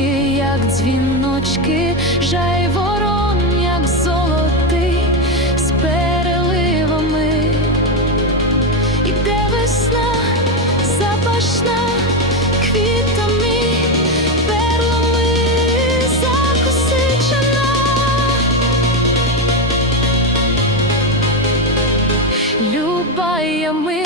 поточки, як дзвіночки, жай ворон, як золотий, з переливами. Іде весна, запашна квітами, перлами закосичена. Люба я ми